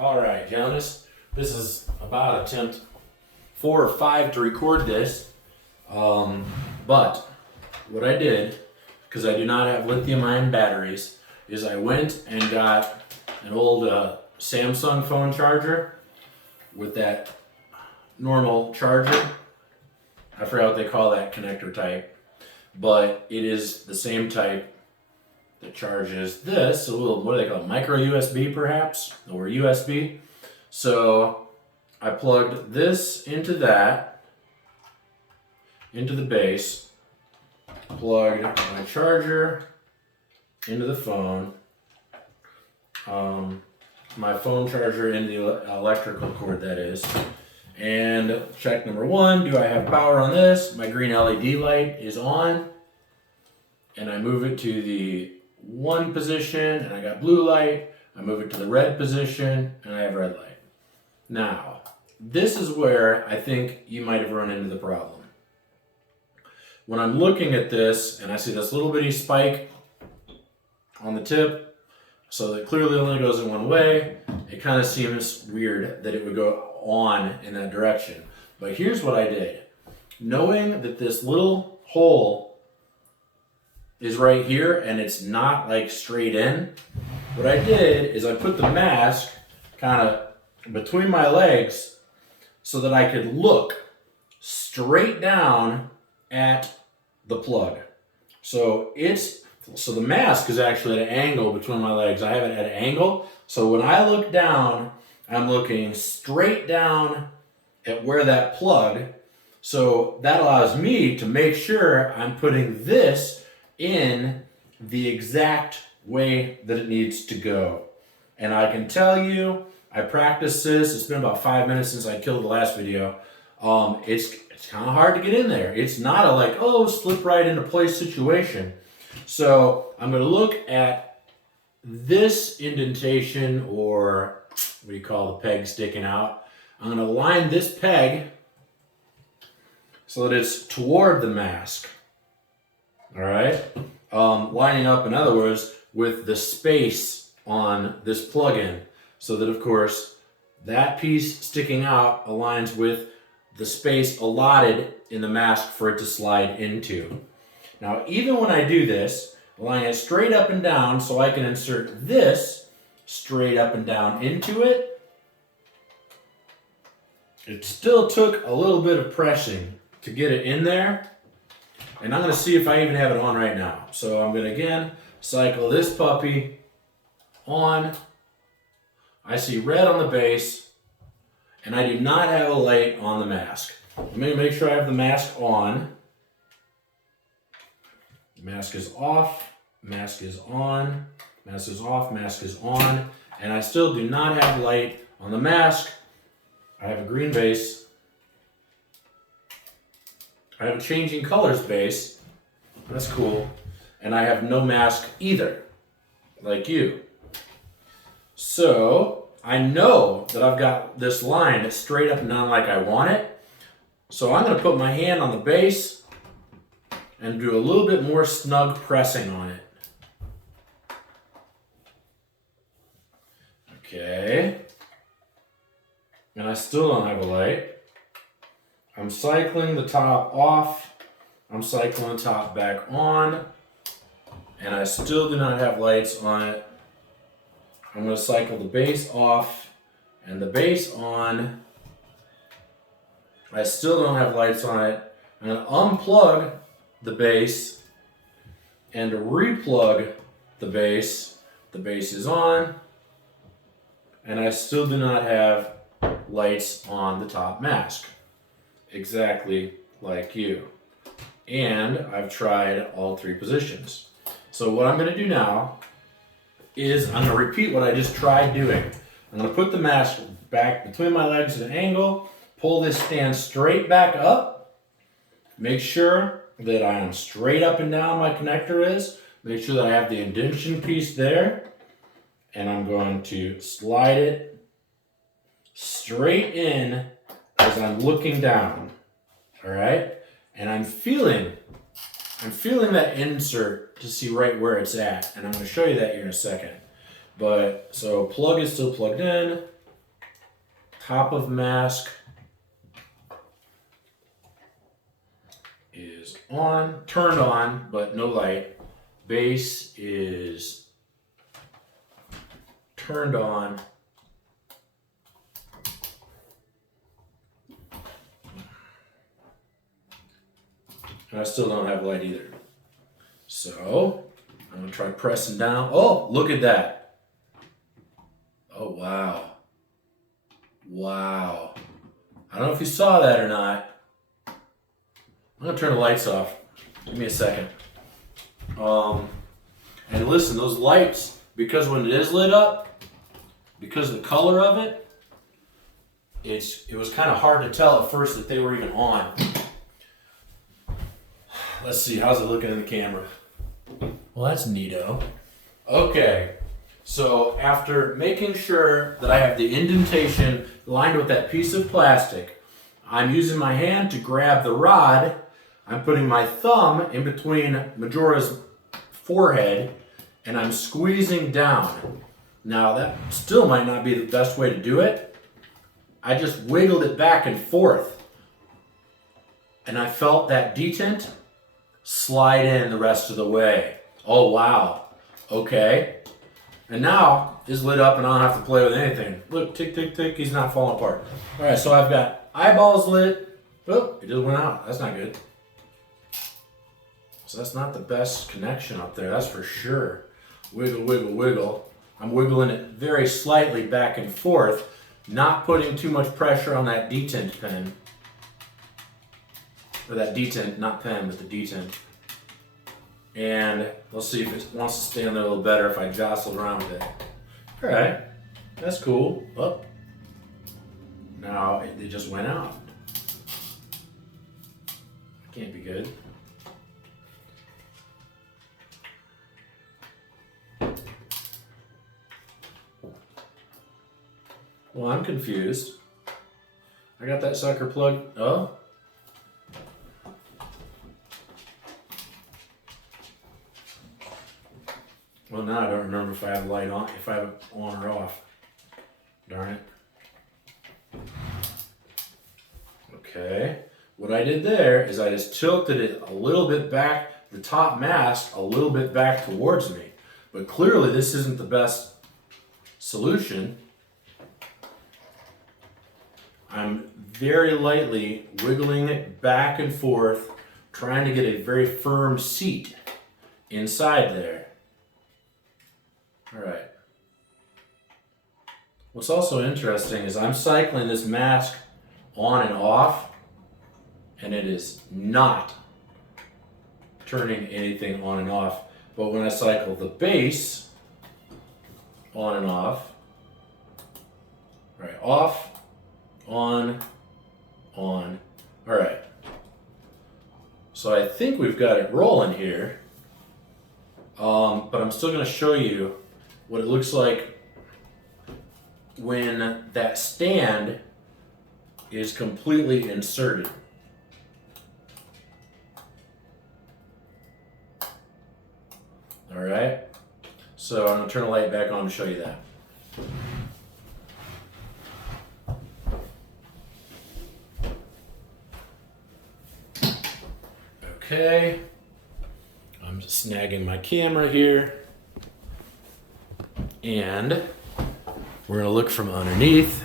Alright, Jonas, this is about attempt 4 or 5 to record this, but what I did, because I do not have lithium-ion batteries, is I went and got an old Samsung phone charger with that normal charger. I forgot what they call that connector type, but it is the same type that charges this, a little, what do they call it, micro USB perhaps, or USB. So I plugged this into that, into the base, plugged my charger into the phone, my phone charger in the electrical cord, that is. And check number 1, do I have power on this? My green LED light is on, and I move it to the 1 position, and I got blue light. I move it to the red position, and I have red light. Now, this is where I think you might have run into the problem. When I'm looking at this, and I see this little bitty spike on the tip, so that clearly only goes in one way, it kind of seems weird that it would go on in that direction. But here's what I did. Knowing that this little hole is right here and it's not like straight in, what I did is I put the mask kind of between my legs so that I could look straight down at the plug. So the mask is actually at an angle between my legs. I have it at an angle. So when I look down, I'm looking straight down at where that plug. So that allows me to make sure I'm putting this in the exact way that it needs to go. And I can tell you, I practiced this. It's been about 5 minutes since I killed the last video. It's kind of hard to get in there. It's not a like, oh, slip right into place situation. So I'm going to look at this indentation, or what do you call the peg sticking out. I'm going to line this peg so that it's toward the mask. All right, lining up, in other words, with the space on this plug-in, so that, of course, that piece sticking out aligns with the space allotted in the mask for it to slide into. Now, even when I do this, line it straight up and down so I can insert this straight up and down into it, it still took a little bit of pressing to get it in there. And I'm going to see if I even have it on right now. So I'm going to, again, cycle this puppy on. I see red on the base, and I do not have a light on the mask. Let me make sure I have the mask on. Mask is off, mask is on, mask is off, mask is on, and I still do not have light on the mask. I have a green base. I have a changing colors base. That's cool. And I have no mask either, like you. So I know that I've got this line straight up and down like I want it. So I'm going to put my hand on the base and do a little bit more snug pressing on it. Okay. And I still don't have a light. I'm cycling the top off, I'm cycling the top back on, and I still do not have lights on it. I'm going to cycle the base off and the base on. I still don't have lights on it. I'm going to unplug the base and replug the base. The base is on, and I still do not have lights on the top mask. Exactly like you. And I've tried all 3 positions. So what I'm going to do now is I'm going to repeat what I just tried doing. I'm going to put the mask back between my legs at an angle, pull this stand straight back up, make sure that I am straight up and down my connector is, make sure that I have the indentation piece there, and I'm going to slide it straight in as I'm looking down, all right? And I'm feeling that insert to see right where it's at, and I'm going to show you that here in a second. But, so plug is still plugged in, Top of mask is on, turned on, but no light. Base is turned on. And I still don't have light either. So, I'm gonna try pressing down. Oh, look at that. Oh, wow. Wow. I don't know if you saw that or not. I'm gonna turn the lights off. Give me a second. And listen, those lights, because when it is lit up, because of the color of it, it was kind of hard to tell at first that they were even on. Let's see, how's it looking in the camera? Well, that's neato. Okay, so after making sure that I have the indentation lined with that piece of plastic, I'm using my hand to grab the rod. I'm putting my thumb in between Majora's forehead and I'm squeezing down. Now that still might not be the best way to do it. I just wiggled it back and forth and I felt that detent slide in the rest of the way. Oh wow, okay. And now it's lit up and I don't have to play with anything. Look, tick, tick, tick, he's not falling apart. All right, so I've got eyeballs lit. Oh, it just went out, that's not good. So that's not the best connection up there, that's for sure. Wiggle, wiggle, wiggle. I'm wiggling it very slightly back and forth, not putting too much pressure on that detent pen. Or that detent, not pen, but the detent. And we'll see if it wants to stay on there a little better if I jostle around with it. All right, that's cool. Oh, now it just went out. Can't be good. Well, I'm confused. I got that sucker plugged. Oh. Well, now I don't remember if I have light on, if I have it on or off. Darn it. Okay. What I did there is I just tilted it a little bit back, the top mask a little bit back towards me. But clearly this isn't the best solution. I'm very lightly wiggling it back and forth, trying to get a very firm seat inside there. All right. What's also interesting is I'm cycling this mask on and off, and it is not turning anything on and off. But when I cycle the base on and off, right, off, on. All right. So I think we've got it rolling here, but I'm still going to show you what it looks like when that stand is completely inserted. All right. So I'm going to turn the light back on to show you that. Okay, I'm just snagging my camera here, and we're gonna look from underneath.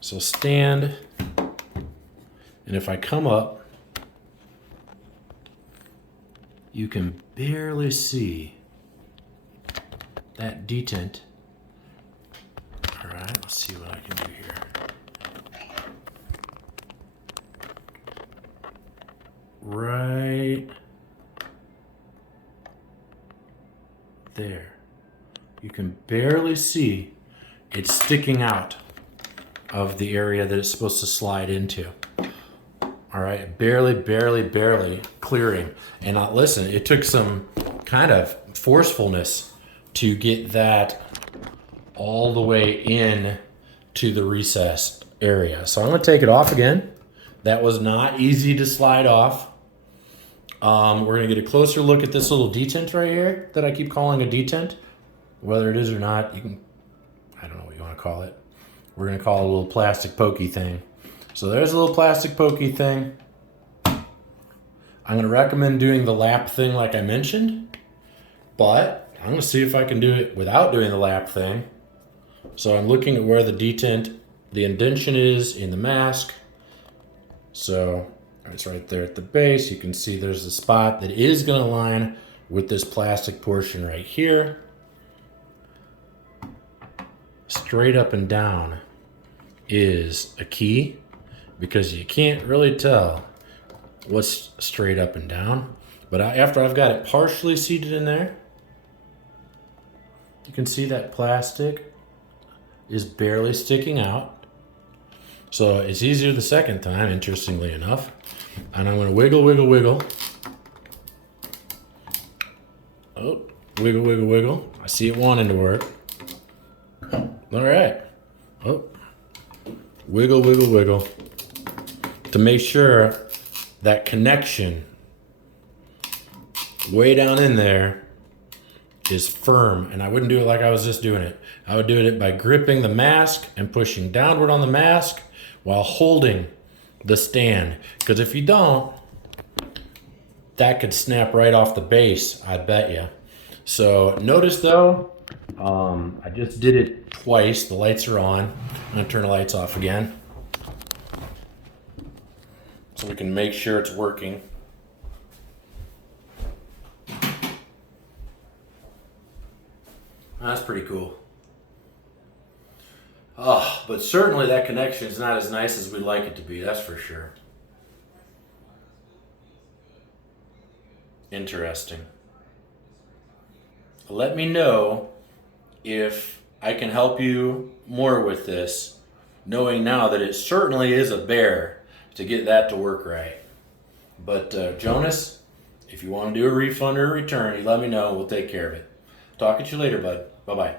So stand, and if I come up, you can barely see that detent. All right, let's see what I can do here. Right there. You can barely see it's sticking out of the area that it's supposed to slide into. All right, barely clearing. And listen, it took some kind of forcefulness to get that all the way in to the recessed area. So I'm gonna take it off again. That was not easy to slide off. We're gonna get a closer look at this little detent right here that I keep calling a detent. Whether it is or not, you can, I don't know what you wanna call it. We're going to call it a little plastic pokey thing. So there's a little plastic pokey thing. I'm going to recommend doing the lap thing like I mentioned, but I'm going to see if I can do it without doing the lap thing. So I'm looking at where the detent, the indentation is in the mask. So it's right there at the base. You can see there's a spot that is going to align with this plastic portion right here. Straight up and down is a key because you can't really tell what's straight up and down. But after I've got it partially seated in there, you can see that plastic is barely sticking out. So it's easier the second time, interestingly enough. And I'm going to wiggle, wiggle, wiggle. Oh, wiggle, wiggle, wiggle. I see it wanting to work. All right. Oh, wiggle, wiggle, wiggle. To make sure that connection way down in there is firm. And I wouldn't do it like I was just doing it. I would do it by gripping the mask and pushing downward on the mask while holding the stand. Because if you don't, that could snap right off the base, I bet you. So notice though, I just did it twice. The lights are on. I'm gonna turn the lights off again so we can make sure it's working. That's pretty cool. Oh, but certainly that connection is not as nice as we'd like it to be, that's for sure. Interesting. Let me know if I can help you more with this, knowing now that it certainly is a bear to get that to work right. But Jonas, if you want to do a refund or a return, you let me know. We'll take care of it. Talk at you later, bud. Bye-bye.